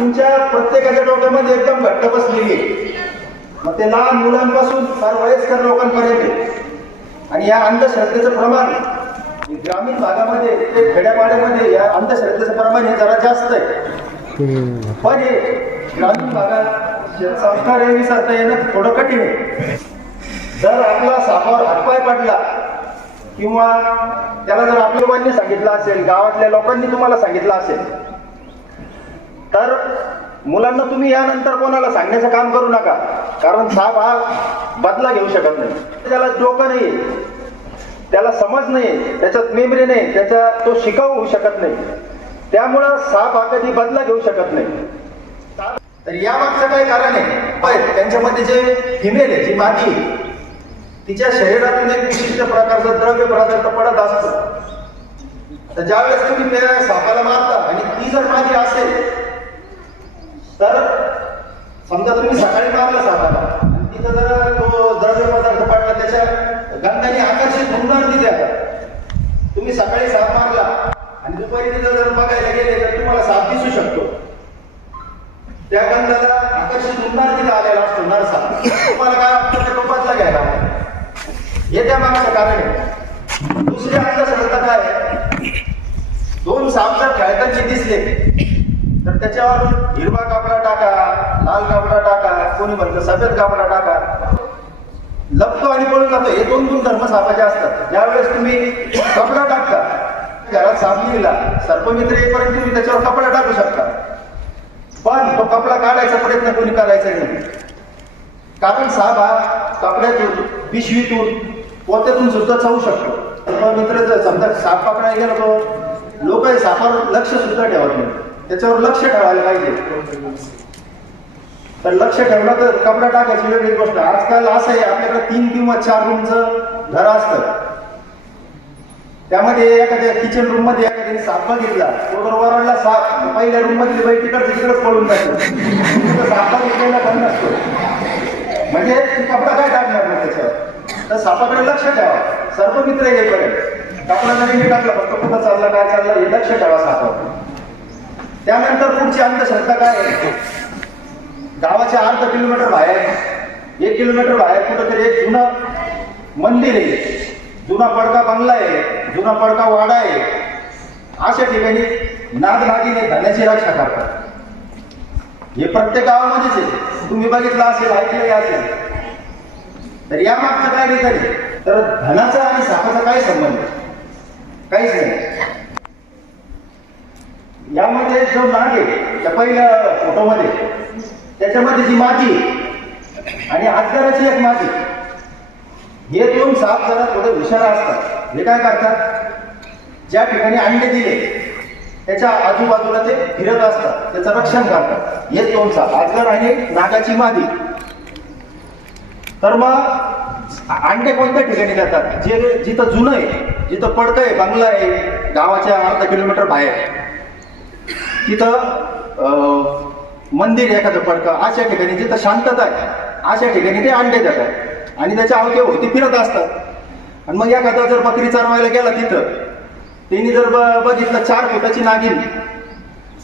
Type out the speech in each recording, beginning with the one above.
तुमच्या प्रत्येकाच्या डोक्यामध्ये एकदम घट्ट बसलेली आहे. मग ते लहान मुलांपासून फार वयस्कर लोकांपर्यंत आहे. आणि या अंधश्रद्धेचं प्रमाण ग्रामीण भागामध्ये ते खेड्यापाड्यामध्ये या अंधश्रद्धेचं प्रमाण हे जरा जास्त आहे. पण हे ग्रामीण भागात संस्कार हे विसरता येणं थोडं कठीण आहे. जर आपला सापावर हातपाय पडला किंवा त्याला जर आपल्या लोकांनी सांगितलं असेल, गावातल्या लोकांनी तुम्हाला सांगितलं असेल, तर मुलांना तुम्ही यानंतर कोणाला सांगण्याचं काम करू नका. कारण साप हा बदला घेऊ शकत नाही. त्याला डोकं नाही, त्याला समज नाही, त्याच्यात मेमरी नाही, त्याचा तो शिकाऊ होऊ शकत नाही. त्यामुळं साप हा कधी बदला घेऊ शकत नाही. तर या मागचं काय कारण आहे? त्यांच्यामध्ये जे फिमेल आहे, जी मादी, तिच्या शरीरातून एक विशिष्ट प्रकारचा द्रव्य पदार्थ पडत असतो. तर ज्यावेळेस तुम्ही त्या सापाला मारता आणि ती जर मादी असेल, तर समजा तुम्ही सकाळी मारला सापाला आणि तिथं जर तो द्रव्य पदार्थ पडला, त्याच्या गंधाने आकर्षित होऊन ती देतात. तुम्ही सकाळी साप मारला आणि दुपारी तिथं जर बघायला गेले तर तुम्हाला साप दिसू शकतो. त्या गंधाला आकर्षित होणार तिथं आलेला असतो नर साप. तुम्हाला काय वाटतं ते टोपातला घ्यायला, हे त्या मागचं कारण आहे. दुसरी अंधश्रद्धा काय? दोन साप जर खेळताना दिसले तर त्याच्यावर हिरवा कापडा टाका, लाल कापडा टाका, कोणी म्हणतं सफेद कापडा टाका, लपतो आणि पळून जातो. हे दोन गुणधर्म सापाचे असतात. ज्यावेळेस तुम्ही कपडा टाकता, घरात साप निघाला, सर्पमित्र येईपर्यंत तुम्ही त्याच्यावर कपडा टाकू शकता, पण तो कपडा काढायचा प्रयत्न कोणी करायचा नाही. कारण साप हा कपड्यातून, पिशवीतून, पोत्यातून सुद्धा चावू शकतो. सर्पमित्र जर समजा साप पकडायला गेला, तो लोक सापावर लक्ष सुद्धा ठेवत नाही. त्याच्यावर लक्ष ठेवायला पाहिजे. तर लक्ष ठेवलं तर कपडा टाकायची वेगळी गोष्ट. आजकाल असं आहे, आपल्याकडे 3 किंवा 4 रूमचं घर असतं. त्यामध्ये एखाद्या किचन रूम मध्ये एखाद्याने साप बघितला, तो वरडला साप, पहिल्या रूम मधली बाई तिकडच पळून जातो. साप बघितलेला पण नसतो, म्हणजे कपडा काय टाकणार नाही त्याच्यावर. तर सापाकडे लक्ष ठेवा. सर्पमित्र येईपर्यंत कपडा जरी टाकला, फक्त कुठं चालला, काय चाललं हे लक्ष ठेवा सापावर. त्यानंतर पुढची अंधश्रद्धा काय आहे? गावाच्या अर्धा किलोमीटर बाहेर, 1 किलोमीटर बाहेर कुठंतरी एक जुनं मंदिर आहे, जुना पडका बंगला आहे, जुना पडका वाडा आहे. अशा ठिकाणी नागनागिनी धनाची रक्षा करतात. हे प्रत्येक गावामध्येच आहे. तुम्ही बघितलं असेल, ऐकलं असेल. तर या मागचं काय नाही, तर धनाचा आणि सापाचा काय संबंध? काहीच नाही. यामध्ये जो नाग आहे, त्या पहिल्या फोटोमध्ये, त्याच्यामध्ये जी मादी आणि अजगराची एक मादी, हे 2 साप जरा थोडे हुशार असतात. हे काय करतात? ज्या ठिकाणी अंडे दिले त्याच्या आजूबाजूला ते फिरत असतात, त्याचं रक्षण करतात. हे 2 साप, अजगर आणि नागाची मादी. तर मग अंडे कोणत्या ठिकाणी देतात? जे जिथं जुनं आहे, जिथं पडकं आहे, बंगला आहे, गावाच्या अर्धा किलोमीटर बाहेर, तिथं मंदिर एखादं पडकं, अशा ठिकाणी जिथं शांतता आहे, अशा ठिकाणी ते अंडे देतात आणि त्याच्या अवतीभोवती फिरत असतात. आणि मग एखादा जर बकरी चरवायला गेला तिथं, त्यांनी जर बघितलं 4 फुटाची नागिन,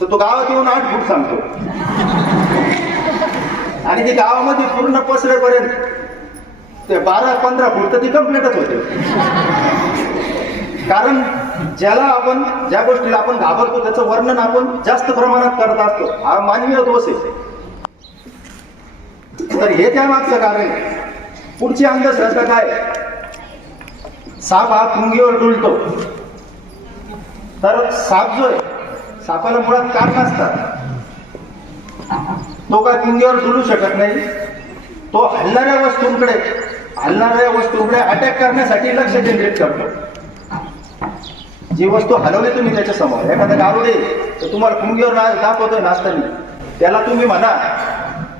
तर तो गावात येऊन 8 फूट सांगतो. आणि ती गावामध्ये पूर्ण पसरेपर्यंत ते 12-15 फूट तर ती कंप्लीटच होते. कारण ज्या गोष्टीला आपण घाबरतो त्याचं वर्णन आपण जास्त प्रमाणात करत असतो. हा मानवीय दोष आहे. तर हे त्या मागचं कारण. पुढची अंधश्रद्धा काय? साप हा पुंगीवर डुलतो. तर साप जो आहे, सापाला मुळात कान नसतात. तो काय पुंगीवर डुलू शकत नाही. तो हलणाऱ्या वस्तूंकडे अटॅक करण्यासाठी लक्ष केंद्रित करतो. जी वस्तू हलवली तुम्ही त्याच्या समोर, एखादा गारुडे तर तुम्हाला पुंगीवर दाखवतोय नाचताना, त्याला तुम्ही म्हणा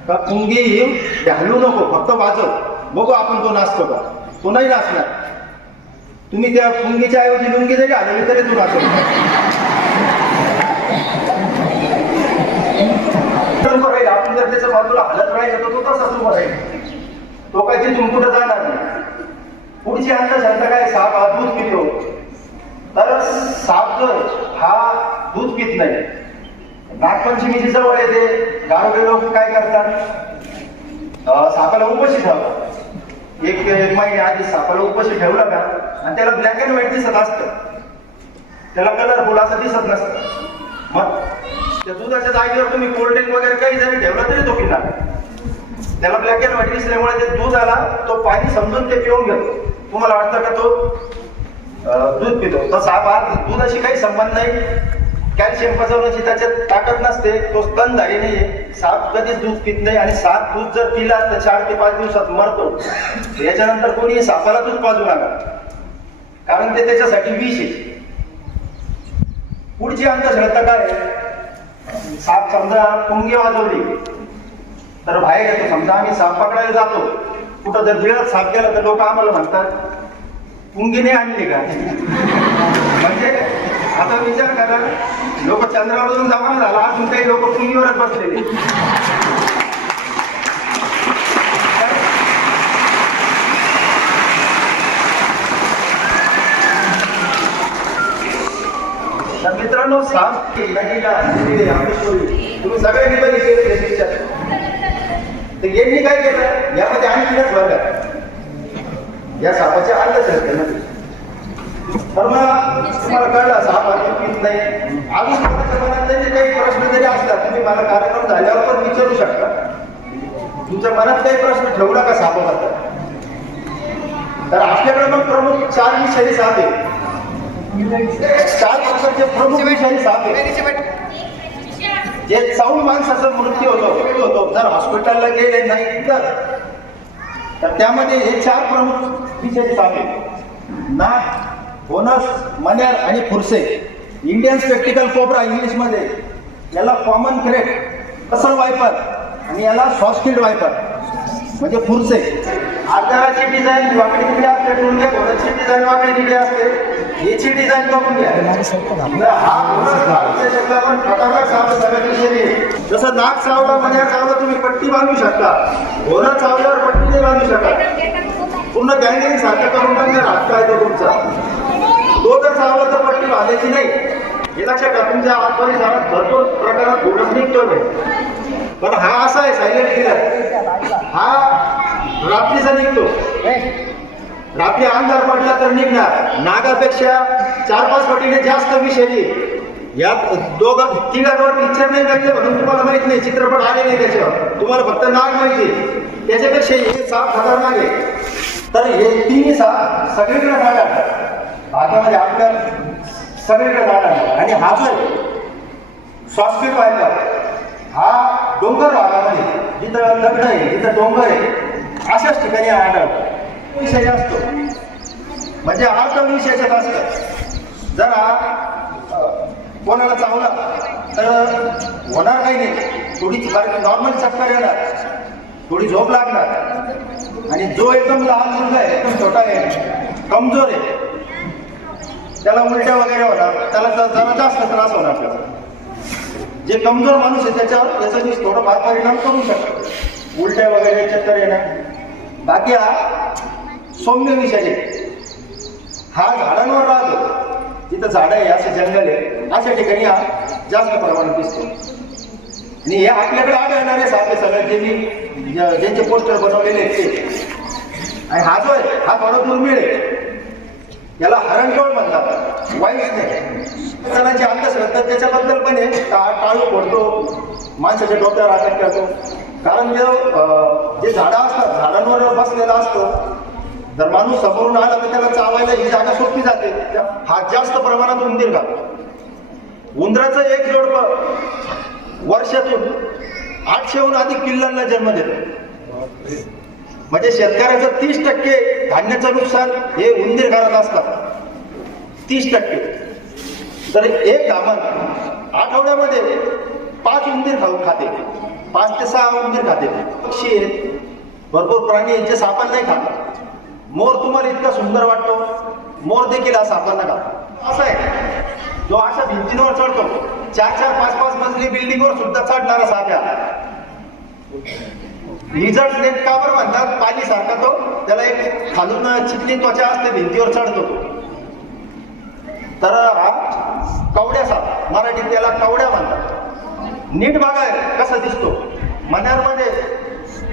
का पुंगी हलवू नको, फक्त वाजव, बघू आपण तो नाचतो का. तो नाही नाचणार. तुम्ही त्या पुंगीच्या ऐवजी लुंगी जरी हलवली तरी तू नाचतो. आपण जर त्याच्या बाजूला हलत राहिलं तर तो तसाच उभा राहील. तो काय तिथून कुठं जाणार नाही. पुढची अंधश्रद्धा काय? साप हा दूध पितो. तर साप जो हा दूध पित नाही. नागपंचमीची जवळ येते, गावकडे लोक काय करतात, सापाला उपाशी ठेवतात. एक महिने आधी सापाला उपाशी ठेवलं का आणि त्याला ब्लॅक अँड व्हाईट दिसत असतं, त्याला कलरफुल असं दिसत नसतं. मग त्या दुधाच्या जागेवर तुम्ही कोल्ड्रिंक वगैरे काही जरी ठेवलं तरी तो पिणार. त्याला ब्लॅक अँड व्हाईट दिसल्यामुळे ते दूध आला, तो पाणी समजून ते पिऊन घेतो. तुम्हाला वाटतं का तो दूध पितो? तर साप हा दुधाशी काही संबंध नाही. कॅल्शियम पचवण्याची त्याच्यात ताकद नसते, तो स्तनधारी नाहीये. साप कधीच दूध पित नाही आणि साप दूध जर पिला तर 4 ते 5 दिवसात मरतो. याच्यानंतर कोणी सापाला दूध पाजू नका, कारण ते त्याच्यासाठी विष आहे. पुढची अंधश्रद्धा काय? साप समजा पुंगी वाजवली तर बाहेर येतो. समजा आम्ही साप पकडायला जातो, कुठं जर बिळात साप गेला तर लोक आम्हाला म्हणतात पुंगीने आणली का? म्हणजे आता विचार करा, लोक चंद्रावरून जमाना झाला, अजून काही लोक पुंगीवरच बसलेले. तर मित्रांनो, साप नदीला तुम्ही सगळ्यांनी बघितले. तर यांनी काय केलं, यामध्ये आणखीनच बघा या सापाच्या अंधश्रद्धेमध्ये. तर मग तुम्हाला कळलं साप आता पित नाही. अजून कोणाच्या मनात जे काही प्रश्न जरी असला तुम्ही मला कार्यक्रम झाल्यावर पण विचारू शकता. तुमच्या मनात काही प्रश्न ठेवला का सापाबद्दल? तर आपल्याकडे मग प्रमुख 4 विषयी साप आहे. 4 प्रकारचे प्रमुख विषयी साप आहे जे चावून माणसाचा मृत्यू होतो जर हॉस्पिटलला गेले नाही तर त्यामध्ये हे 4 प्रमुख विषयी साप आहे. नाक, बोनस, मण्यार आणि फुरसे. इंडियन स्पेक्टिकल कोब्रा इंग्लिशमध्ये, याला कॉमन क्रेट, कसर वायपर आणि याला सॉफ्टस्किल्ड वायपर म्हणजे फुरसे. आकाराची डिझाईन वाकडी तिकडे असते, टोंग्या घोड्याची डिझाईन वाकडी तिकडे असते. याची डिझाईन बघून घ्या. जसं नाक चावला, मण्यार चावला, तुम्ही पट्टी बांधू शकता. घोडा चावल्यावर पट्टी नाही बांधू शकत, पूर्ण गँगरिंग सारखं करून टाकणार हात काय तो तुमचा. तो जर चावला तर पट्टी बांधायची नाही. हे लक्षात घ्या, तुमच्या आत्मविश्वासात भरपूर प्रकारात घोडच निघतो नाही. पण हा असा आहे सायलेंट किलर, हा रात्रीचा निघतो. रात्री अंधार पडला तर निघणार. नागापेक्षा 4-5 पटीने जास्त विषारी. यात 2-3 पिक्चर नाही बघले म्हणून तुम्हाला माहित नाही, चित्रपट आले नाही त्याच्यावर, तुम्हाला फक्त नाग माहिती. त्याच्यापेक्षा हे साप खतरनाक आहे. तर हे 3 साप सगळीकडे जाणार भागामध्ये, आपल्या सगळीकडे जाणार. आणि हा जो सॉफ्टस्किल्ड वायपर, हा डोंगर भागामध्ये जिथं दगड आहे, जिथं डोंगर आहे, अशाच ठिकाणी आढळतो. विषय असतो म्हणजे अर्थ विषयाच्यात असतं. जर कोणाला चावला तर होणार काही नाही, थोडी नॉर्मल चक्कर येणार, थोडी झोप लागणार. आणि जो एकदम लहान मुलगा आहे, एकदम छोटा आहे, कमजोर आहे, त्याला उलट्या वगैरे होणार, त्याला जरा जास्त त्रास होणार. त्याचा जे कमजोर माणूस आहे त्याच्यावर याचा थोडाफार परिणाम करू शकतो, उलट्या वगैरे चक्कर येणार. बाकी हा सौम्य विषारी, हा झाडांवर राहतो, जिथं झाडं आहे, असे जंगल आहे, अशा ठिकाणी हा जास्त प्रमाणात दिसतो. आणि हे आपल्याकडे आढळणारे साप सगळं जे मी ज्यांचे पोस्टर बनवलेले आहेत ते. आणि हा जो आहे हा थोडा दुर्मिळ आहे, याला हरणटोळ म्हणतात, वाईट नाही. जणांची अंधश्रद्धा त्याच्याबद्दल पण आहे, टाळू फोडतो, माणसाच्या डोक्यावर आघात करतो. कारण जे झाडं असतात, झाडांवर बसलेलं असतं, जर माणूस समोरून आला तर त्याला चावायला ही जागा सोपी जाते. हा जास्त प्रमाणात उंदीर खातो. उंदराचं एक जोडपं वर्षातून 800हून अधिक पिल्लांना जन्म देतो. म्हणजे शेतकऱ्याचं 30% धान्याचं नुकसान हे उंदीर करत असतात, 30%. तर एक धामण आठवड्यामध्ये 5 उंदीर खाते, 5 ते 6 उंदीर खाते. पक्षी आहेत, भरपूर प्राणी आहेत जे सापांना नाही खातात. मोर तुम्हाला इतका सुंदर वाटतो, मोर देखील हा सापांना खातो. असं आहे जो अशा भिंतींवर चढतो, 4-4, 5-5 मजली बिल्डिंगवर सुद्धा चढणारा साप आहे. लिझर्ड स्नेक का बरं म्हणतात? पाणी सारखा तो, त्याला एक खालून चिकनी त्वचा असते, भिंतीवर चढतो. तर हा कवड्या साप, मराठीत त्याला कवड्या म्हणतात. नीट बघा कसा दिसतो मण्यामध्ये.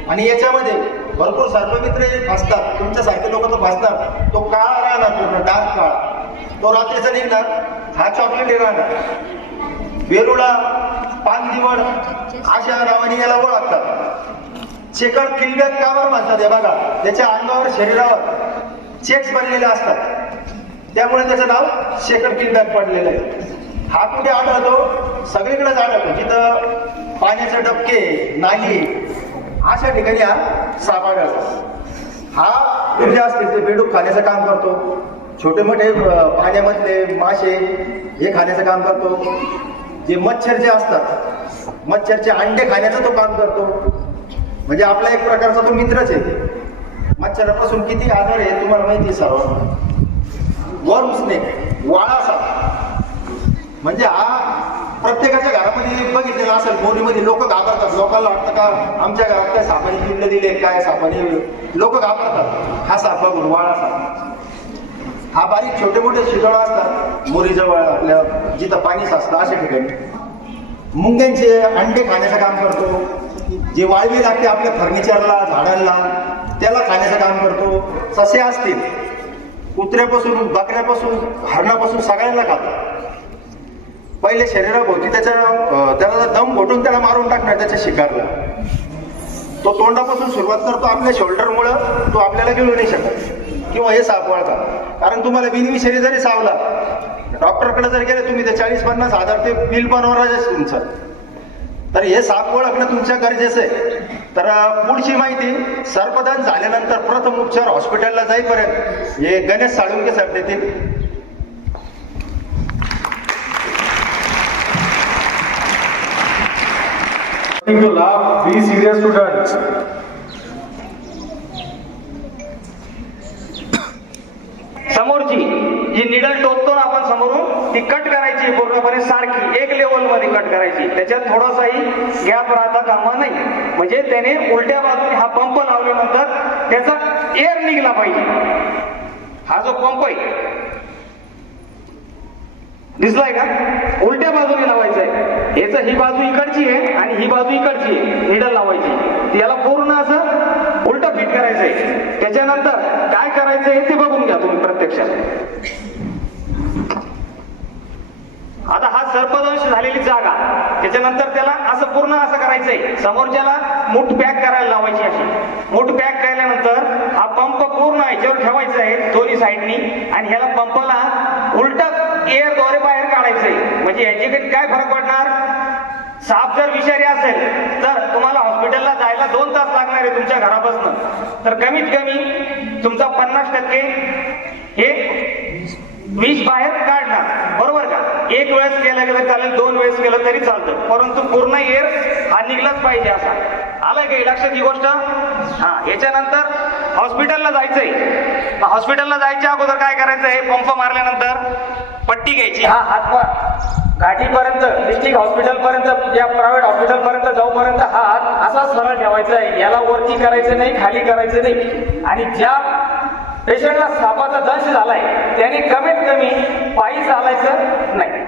आणि याच्यामध्ये भरपूर सर्पमित्र फसतात, तुमच्यासारखे लोक तर फसतात. तो काळा राहणार, पूर्ण डार्क काळा, तो रात्रीचा निघणार. हा चॉकलेट राहणार. वेरुळा, पानदिवड अशा नावाने याला ओळखतात. चेकड किल्ब्यात का बरं म्हणतात हे बघा, त्याच्या अंगावर शरीरावर चेक्स बनलेले असतात, त्यामुळे त्याचं नाव शेकड किल्ब्यात पडलेलं आहे. हा कुठे आढळतो? सगळीकडेच आढळतो, जिथं पाण्याचे डबके, नाली अशा ठिकाणी हा साप आढळतो. हा जे असतील ते बेडूक खाण्याचं काम करतो. छोटे मोठे पाण्यामधले मासे हे खाण्याचं काम करतो. जे मच्छर जे असतात, मच्छरचे अंडे खाण्याचं तो काम करतो. म्हणजे आपला एक प्रकारचा तो मित्रच आहे. मच्छरापासून किती आजार आहे तुम्हाला माहिती आहे सर्वांना. वर्म स्नेक, वाळा साप, म्हणजे हा प्रत्येकाच्या घरामध्ये बघितलेला असेल. मोरीमध्ये लोक घाबरतात. लोकांना वाटतं का आमच्या घरात काय सापाने पिल्लं दिले, काय सापाने, लोक घाबरतात हा साप बघून, वाळा साप. हा बारीक छोटे मोठे शितळ असतात मोरीजवळ, आपल्या जिथं पाणी साचतं अशा ठिकाणी. मुंग्यांचे अंडे खाण्याचं काम करतो. जे वाळवी लागते आपल्या फर्निचरला, झाडांना, त्याला खाण्याचं काम करतो. ससे असतील, कुत्र्यापासून, बकऱ्यापासून, हरणापासून सगळ्यांना खातो. पहिले शरीराभोवती त्याला दम घोटून त्याला मारून टाकणार त्याच्या शिकारला. तो तोंडापासून सुरुवात करतो, आपल्या शोल्डरमुळं तो आपल्याला गिळू नाही शकत किंवा हे साप वळतात. कारण तुम्हाला बिनविषारी जरी सावला, डॉक्टरकडे जर गेले तुम्ही, ते 40-50 हजार ते बिल बनवणार तुमचं. तर हे साप ओळखणं तुमच्या गरजेचं आहे. तर पुढची माहिती सर्पदंश झाल्यानंतर प्रथम उपचार हॉस्पिटलला जाईपर्यंत हे गणेश साळुंके सर देतील. To laugh, be serious students. समोरची जी निडल टोचतो ना आपण समोरून, ती कट करायची पूर्णपणे सारखी एक लेवल मध्ये कट करायची. त्याच्यात थोडासाही गॅप राहता कामा नाही. म्हणजे त्याने उलट्या बाजूने हा पंप लावल्यानंतर त्याचा एअर निघला पाहिजे. हा जो पंप आहे दिसलाय का, उलट्या बाजूने लावायचा आहे. याचं ही बाजू इकडची आहे आणि ही बाजू इकडची आहे. निडल लावायची, याला पूर्ण असं उलट फिट करायचंय. त्याच्यानंतर काय करायचंय ते बघून घ्या तुम्ही प्रत्यक्षात. आता हा सर्पदंश झालेली जागा, त्याच्यानंतर त्याला असं पूर्ण असं करायचंय. समोरच्याला मूठ पॅक करायला लावायची. अशी मूठ पॅक केल्यानंतर हा पंप पूर्ण याच्यावर ठेवायचा आहे दोन्ही साईडनी, आणि ह्याला पंपाला उलट एअरद्वारे बाहेर काढायचंय. म्हणजे याच्याकडे काय फरक पडणार, साप जर विषारी असेल तर तुम्हाला हॉस्पिटलला जायला 2 तास लागणार आहे तुमच्या घरापासून. तर कमीत कमी तुमचा 50% हे विष बाहेर काढणार, बरोबर का. एक वेळेस केलं तरी चालेल, 2 वेळेस केलं तरी चालतं, परंतु पूर्ण एअर हा निघलाच पाहिजे. असा आलाय का लक्षात ही गोष्ट. हा, याच्यानंतर हॉस्पिटलला जायचंय. हॉस्पिटलला जायच्या अगोदर काय करायचंय, पंप मारल्यानंतर पट्टी घ्यायची. हा हात गाठीपर्यंत, डिस्ट्रिक्ट हॉस्पिटल पर्यंत, या प्रायव्हेट हॉस्पिटल पर्यंत जाऊपर्यंत हा हात असा सरळ ठेवायचा आहे. याला वरती करायचं नाही, खाली करायचं नाही. आणि ज्या पेशंटला सापाचा दंश झालाय त्याने कमीत कमी पायी चालायचं नाही.